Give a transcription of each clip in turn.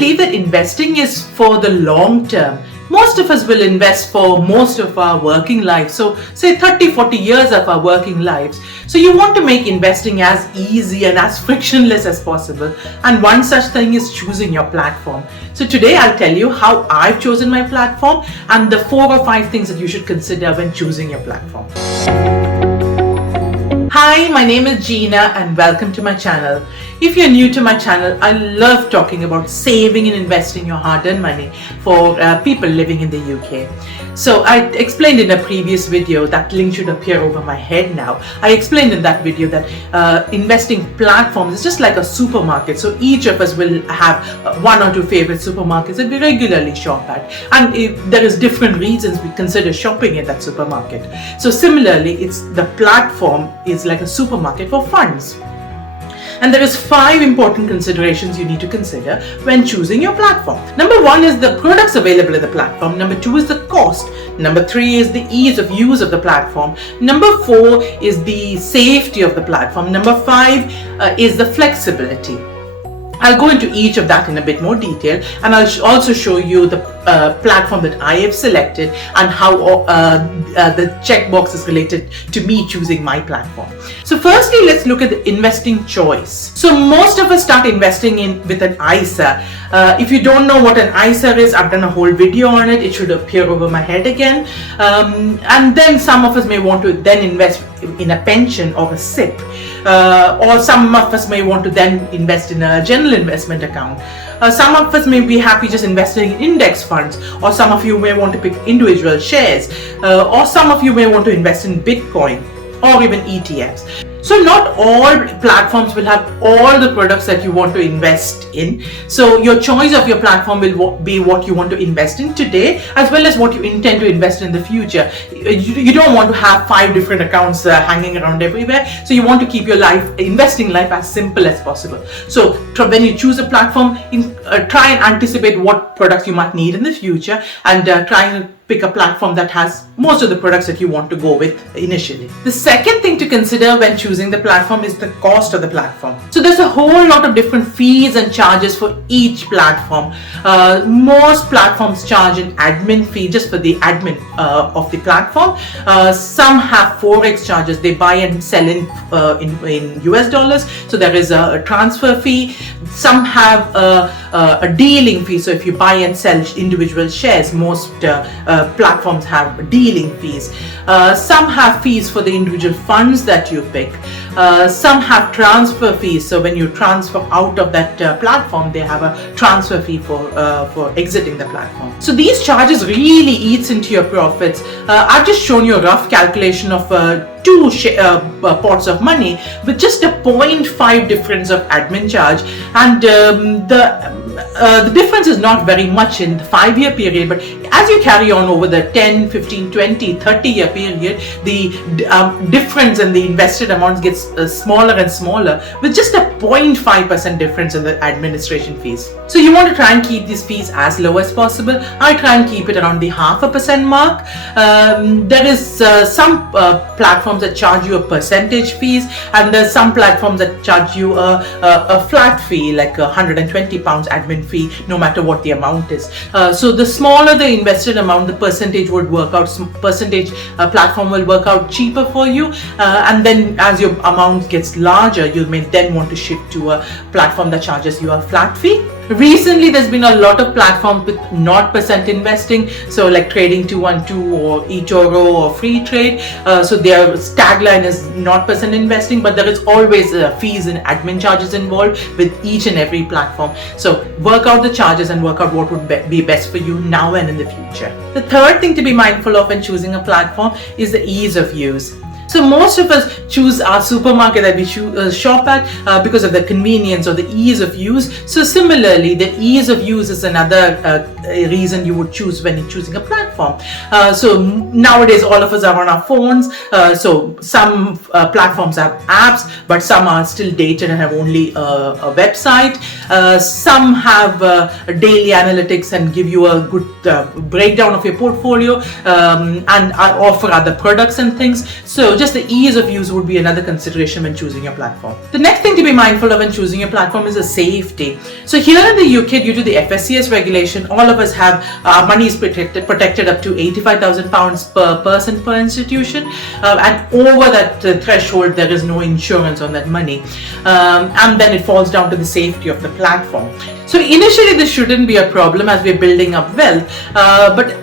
believe that investing is for the long term. Most of us will invest for most of our working lives. So say 30-40 years of our working lives. So you want to make investing as easy and as frictionless as possible. And one such thing is choosing your platform. So today I'll tell you how I've chosen my platform and the 4 or 5 things that you should consider when choosing your platform. Hi, my name is Jeena and welcome to my channel. If you're new to my channel, I love talking about saving and investing your hard-earned money for people living in the UK. So I explained in a previous video, that link should appear over my head now. I explained in that video that investing platforms is just like a supermarket. So each of us will have 1 or 2 favorite supermarkets that we regularly shop at. And there is different reasons we consider shopping at that supermarket. So similarly, the platform is like a supermarket for funds. And there is 5 important considerations you need to consider when choosing your platform. Number 1 is the products available in the platform. Number 2 is the cost. Number 3 is the ease of use of the platform. Number 4 is the safety of the platform. Number 5 is the flexibility. I'll go into each of that in a bit more detail, and I'll also show you the platform that I have selected and how the checkbox is related to me choosing my platform. So firstly, let's look at the investing choice. So most of us start investing with an ISA. If you don't know what an ISA is, I've done a whole video on it. It should appear over my head again. And then some of us may want to then invest in a pension or a SIP. Or some of us may want to then invest in a general investment account. Some of us may be happy just investing in index funds, or some of you may want to pick individual shares, or some of you may want to invest in Bitcoin or even ETFs. So not all platforms will have all the products that you want to invest in. So your choice of your platform will be what you want to invest in today, as well as what you intend to invest in the future. You don't want to have 5 different accounts hanging around everywhere. So you want to keep your investing life as simple as possible. So when you choose a platform, try and anticipate what products you might need in the future, and try and pick a platform that has most of the products that you want to go with initially. The second thing to consider when choosing the platform is the cost of the platform. So there's a whole lot of different fees and charges for each platform. Most platforms charge an admin fee just for the admin of the platform. Some have forex charges. They buy and sell in US dollars, so there is a transfer fee. Some have a dealing fee. So if you buy and sell individual shares, most platforms have dealing fees. Some have fees for the individual funds that you pick. Some have transfer fees. So when you transfer out of that platform, they have a transfer fee for exiting the platform. So these charges really eats into your profits. I've just shown you a rough calculation of 2 pots of money with just a 0.5 difference of admin charge, and the difference is not very much in the 5-year period, but as you carry on over the 10, 15, 20, 30-year period, the difference in the invested amounts gets smaller and smaller, with just a 0.5% difference in the administration fees. So you want to try and keep these fees as low as possible. I try and keep it around the 0.5% mark. There is some platforms that charge you a percentage fees, and there's some platforms that charge you a flat fee, like £120 admin fee, no matter what the amount is. So the smaller the invested amount, the percentage would work out. Platform will work out cheaper for you, and then as your amount gets larger, you may then want to shift to a platform that charges you a flat fee. Recently, there's been a lot of platforms with 0% investing, so like Trading 212 or eToro or Free Trade. So their tagline is 0% investing, but there is always fees and admin charges involved with each and every platform. So work out the charges and work out what would be best for you now and in the future. The third thing to be mindful of when choosing a platform is the ease of use. So most of us choose our supermarket that we shop at because of the convenience or the ease of use. So similarly, the ease of use is another reason you would choose when you're choosing a platform. platform. So nowadays all of us are on our phones, so some platforms have apps, but some are still dated and have only a website. Some have daily analytics and give you a good breakdown of your portfolio, and offer other products and things. So just the ease of use would be another consideration when choosing your platform. The next thing to be mindful of when choosing your platform is the safety. So here in the UK, due to the FSCS regulation, all of us have our money is protected up to £85,000 per person per institution, and over that threshold there is no insurance on that money, and then it falls down to the safety of the platform. So initially this shouldn't be a problem as we're building up wealth, but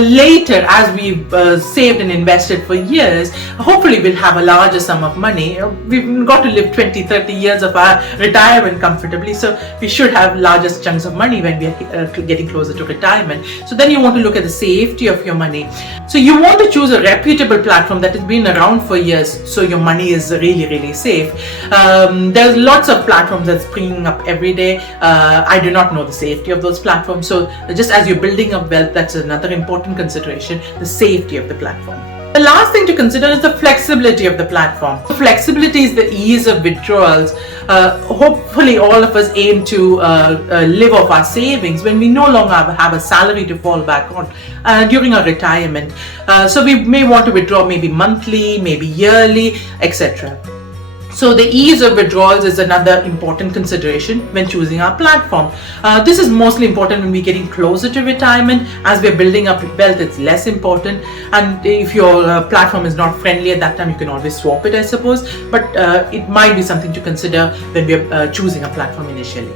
later, as we've saved and invested for years, hopefully we'll have a larger sum of money. We've got to live 20-30 years of our retirement comfortably, so we should have larger chunks of money when we are getting closer to retirement. So then you want to look at the safety of your money. So you want to choose a reputable platform that has been around for years, so your money is really safe. There's lots of platforms that's springing up every day. I do not know the safety of those platforms, so just as you're building up wealth, that's another important consideration, the safety of the platform. The last thing to consider is the flexibility of the platform. Flexibility is the ease of withdrawals. Hopefully all of us aim to live off our savings when we no longer have a salary to fall back on during our retirement. So we may want to withdraw maybe monthly, maybe yearly, etc. So the ease of withdrawals is another important consideration when choosing our platform. This is mostly important when we're getting closer to retirement. As we're building up wealth, it's less important. And if your platform is not friendly at that time, you can always swap it, I suppose. But it might be something to consider when we're choosing a platform initially.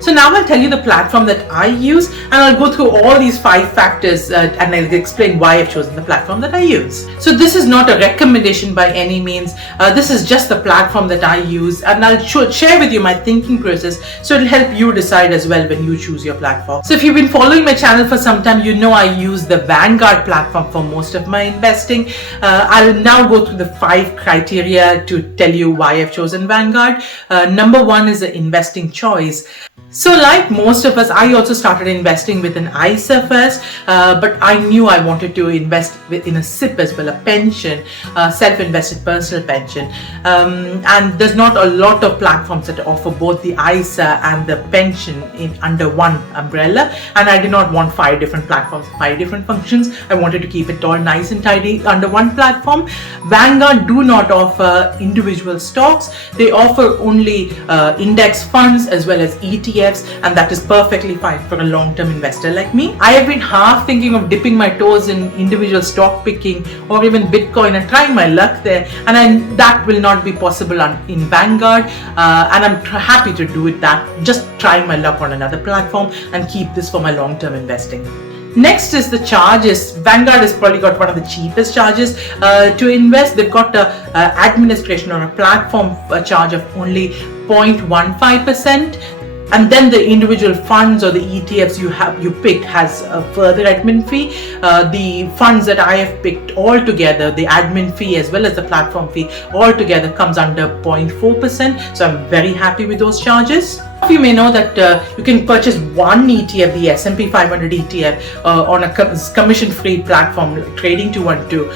So now I'll tell you the platform that I use, and I'll go through all these 5 factors and I'll explain why I've chosen the platform that I use. So this is not a recommendation by any means. This is just the platform that I use, and I'll share with you my thinking process so it'll help you decide as well when you choose your platform. So if you've been following my channel for some time, you know I use the Vanguard platform for most of my investing. I'll now go through the 5 criteria to tell you why I've chosen Vanguard. Number 1 is the investing choice. So like most of us, I also started investing with an ISA first, but I knew I wanted to invest in a SIP as well, a pension, self-invested personal pension. And there's not a lot of platforms that offer both the ISA and the pension under one umbrella. And I did not want 5 different platforms, 5 different functions. I wanted to keep it all nice and tidy under one platform. Vanguard do not offer individual stocks. They offer only index funds as well as ETFs, and that is perfectly fine for a long-term investor like me. I have been half thinking of dipping my toes in individual stock picking or even Bitcoin and trying my luck there, and that will not be possible in Vanguard, and I'm happy to do it just trying my luck on another platform and keep this for my long-term investing. Next is the charges. Vanguard has probably got one of the cheapest charges to invest. They've got a administration or a platform charge of only 0.15%. And then the individual funds or the ETFs you pick has a further admin fee. The funds that I have picked all together, the admin fee as well as the platform fee all together comes under 0.4%. So I'm very happy with those charges. You may know that you can purchase one ETF, the S&P 500 ETF, on a commission-free platform like Trading 212,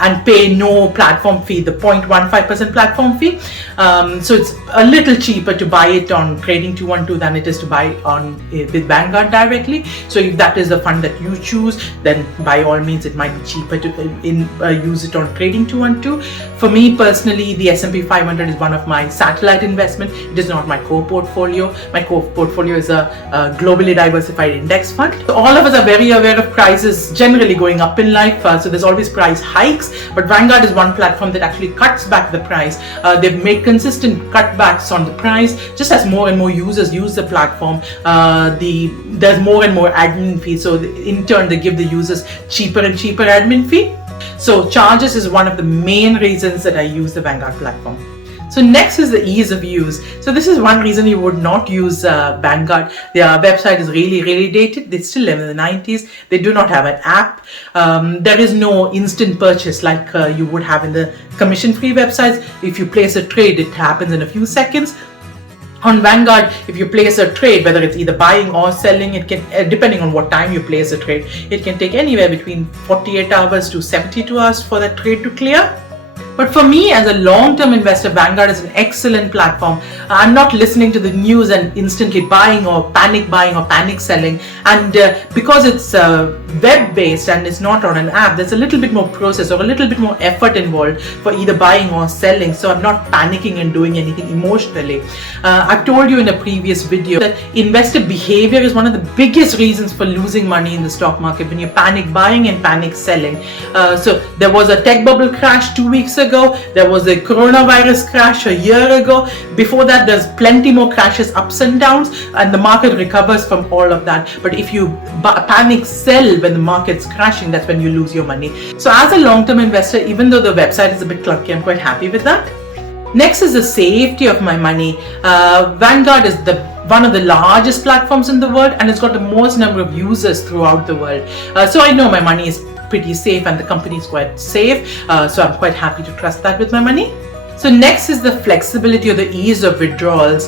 and pay no platform fee, the 0.15% platform fee. So it's a little cheaper to buy it on Trading 212 than it is to buy with Vanguard directly. So if that is the fund that you choose, then by all means it might be cheaper to use it on Trading 212. For me personally, the S&P 500 is one of my satellite investment. It is not my core portfolio. My core portfolio is a globally diversified index fund. So all of us are very aware of prices generally going up in life, so there's always price hikes, but Vanguard is one platform that actually cuts back the price. They've made consistent cutbacks on the price just as more and more users use the platform. There's more and more admin fees, so in turn they give the users cheaper and cheaper admin fee. So charges is one of the main reasons that I use the Vanguard platform. So next is the ease of use. So this is one reason you would not use Vanguard. Their website is really dated. They still live in the 90s. They do not have an app. There is no instant purchase like you would have in the commission-free websites. If you place a trade, it happens in a few seconds. On Vanguard, if you place a trade, whether it's either buying or selling, it can, depending on what time you place a trade, it can take anywhere between 48 hours to 72 hours for that trade to clear. But for me, as a long-term investor, Vanguard is an excellent platform. I'm not listening to the news and instantly buying or panic selling. And because it's web-based and it's not on an app, there's a little bit more process or a little bit more effort involved for either buying or selling. So I'm not panicking and doing anything emotionally. I've told you in a previous video that investor behavior is one of the biggest reasons for losing money in the stock market, when you're panic buying and panic selling. So there was a tech bubble crash 2 weeks ago. There was a coronavirus crash a year ago. Before that, there's plenty more crashes, ups and downs, and the market recovers from all of that. But if you panic sell when the market's crashing, that's when you lose your money. So as a long-term investor, even though the website is a bit clunky, I'm quite happy with that. Next is the safety of my money. Vanguard is one of the largest platforms in the world, and it's got the most number of users throughout the world. So I know my money is pretty safe and the company is quite safe. So I'm quite happy to trust that with my money. So next is the flexibility or the ease of withdrawals.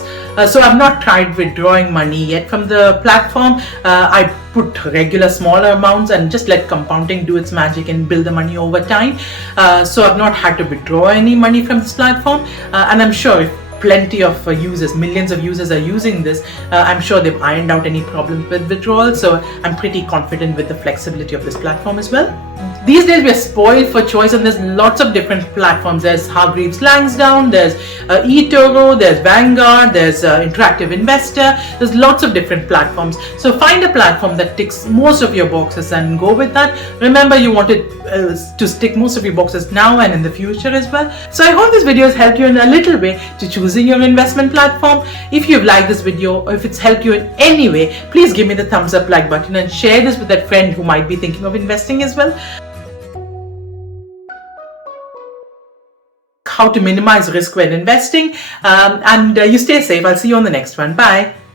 So I've not tried withdrawing money yet from the platform. I put regular smaller amounts and just let compounding do its magic and build the money over time. So I've not had to withdraw any money from this platform. And I'm sure if plenty of users, millions of users are using this, I'm sure they've ironed out any problems with withdrawal. So I'm pretty confident with the flexibility of this platform as well. These days we are spoiled for choice, and there's lots of different platforms. There's Hargreaves Lansdown, there's eToro, there's Vanguard, there's Interactive Investor. There's lots of different platforms. So find a platform that ticks most of your boxes and go with that. Remember, you want it to tick most of your boxes now and in the future as well. So I hope this video has helped you in a little way to choosing your investment platform. If you've liked this video or if it's helped you in any way, please give me the thumbs up like button and share this with that friend who might be thinking of investing as well. How to minimize risk when investing, and you stay safe. I'll see you on the next one. Bye.